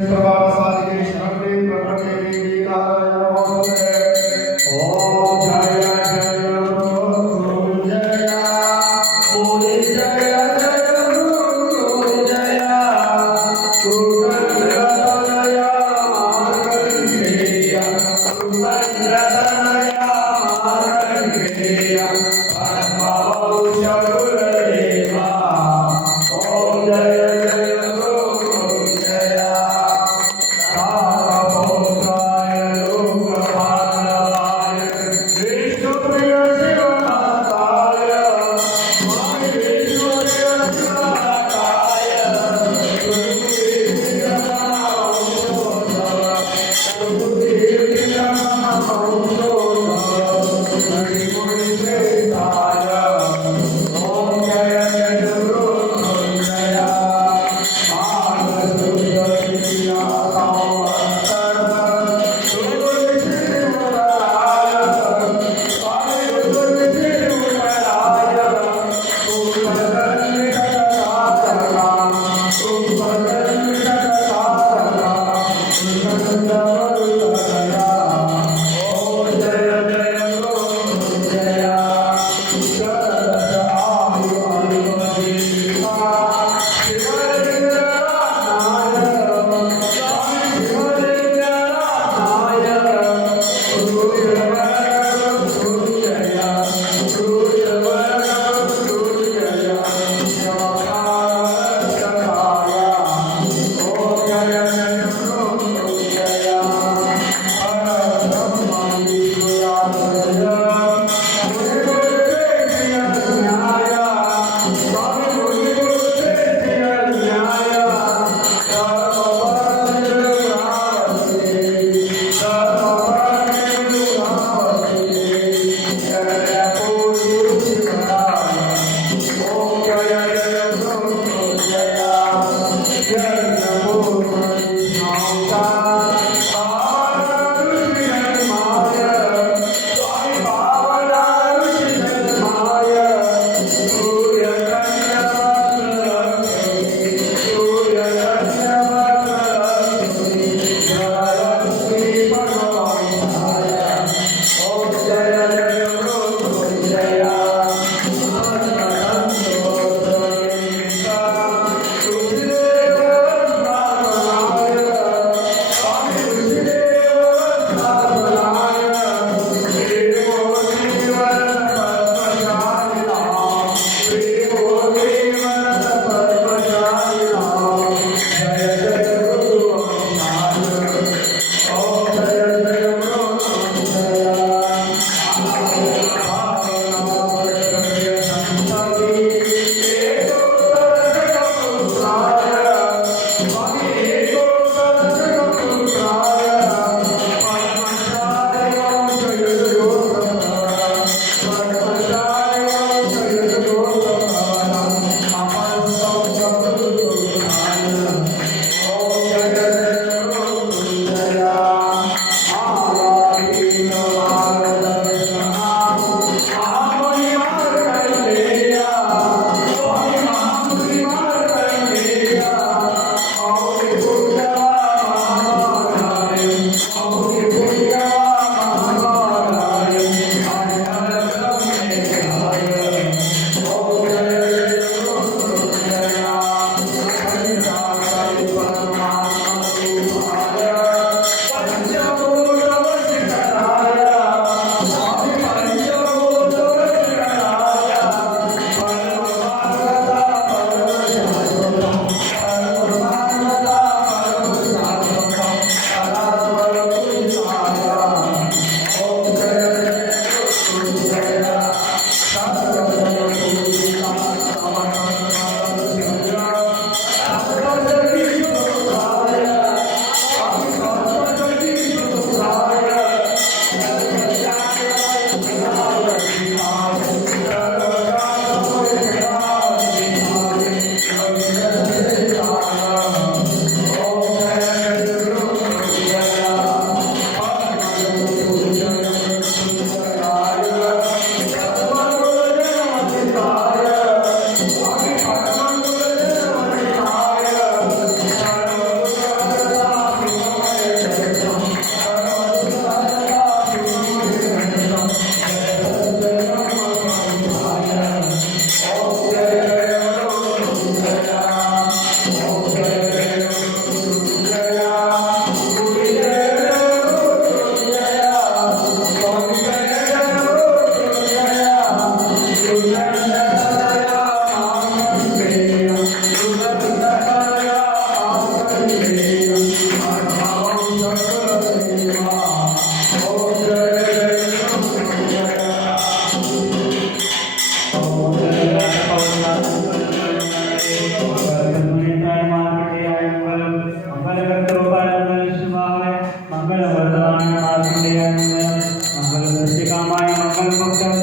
ప్రభావం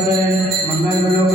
मंगल blog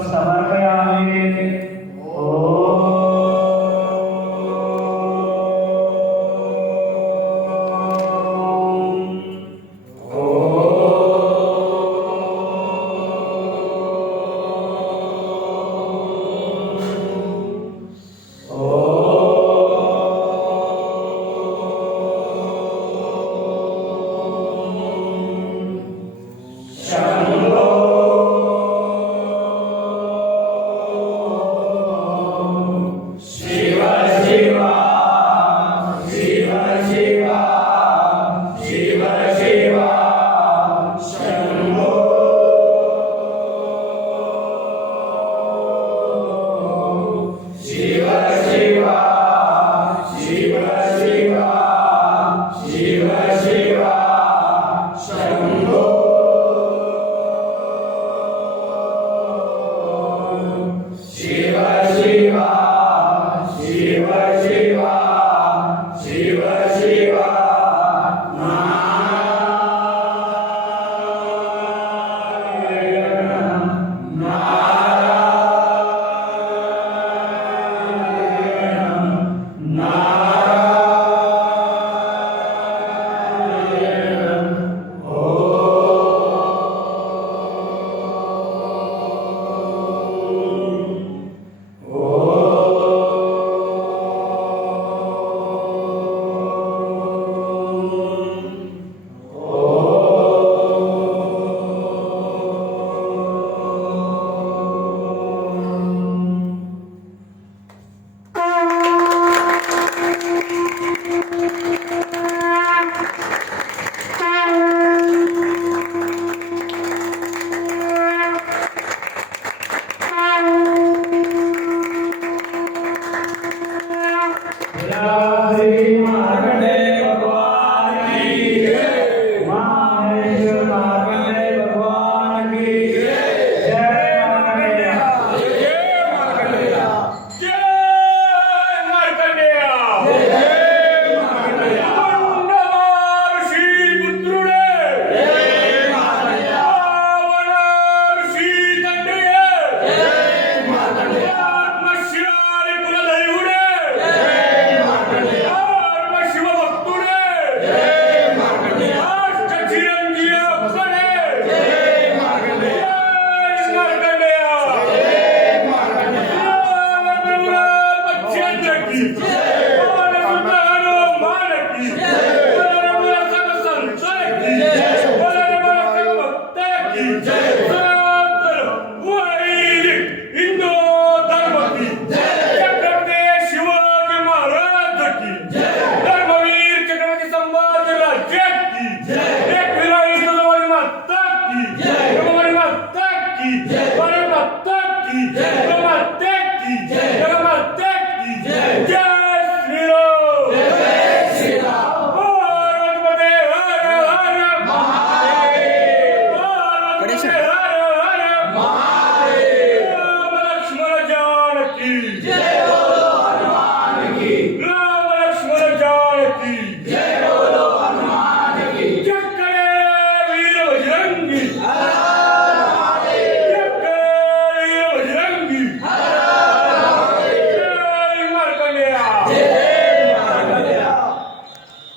estava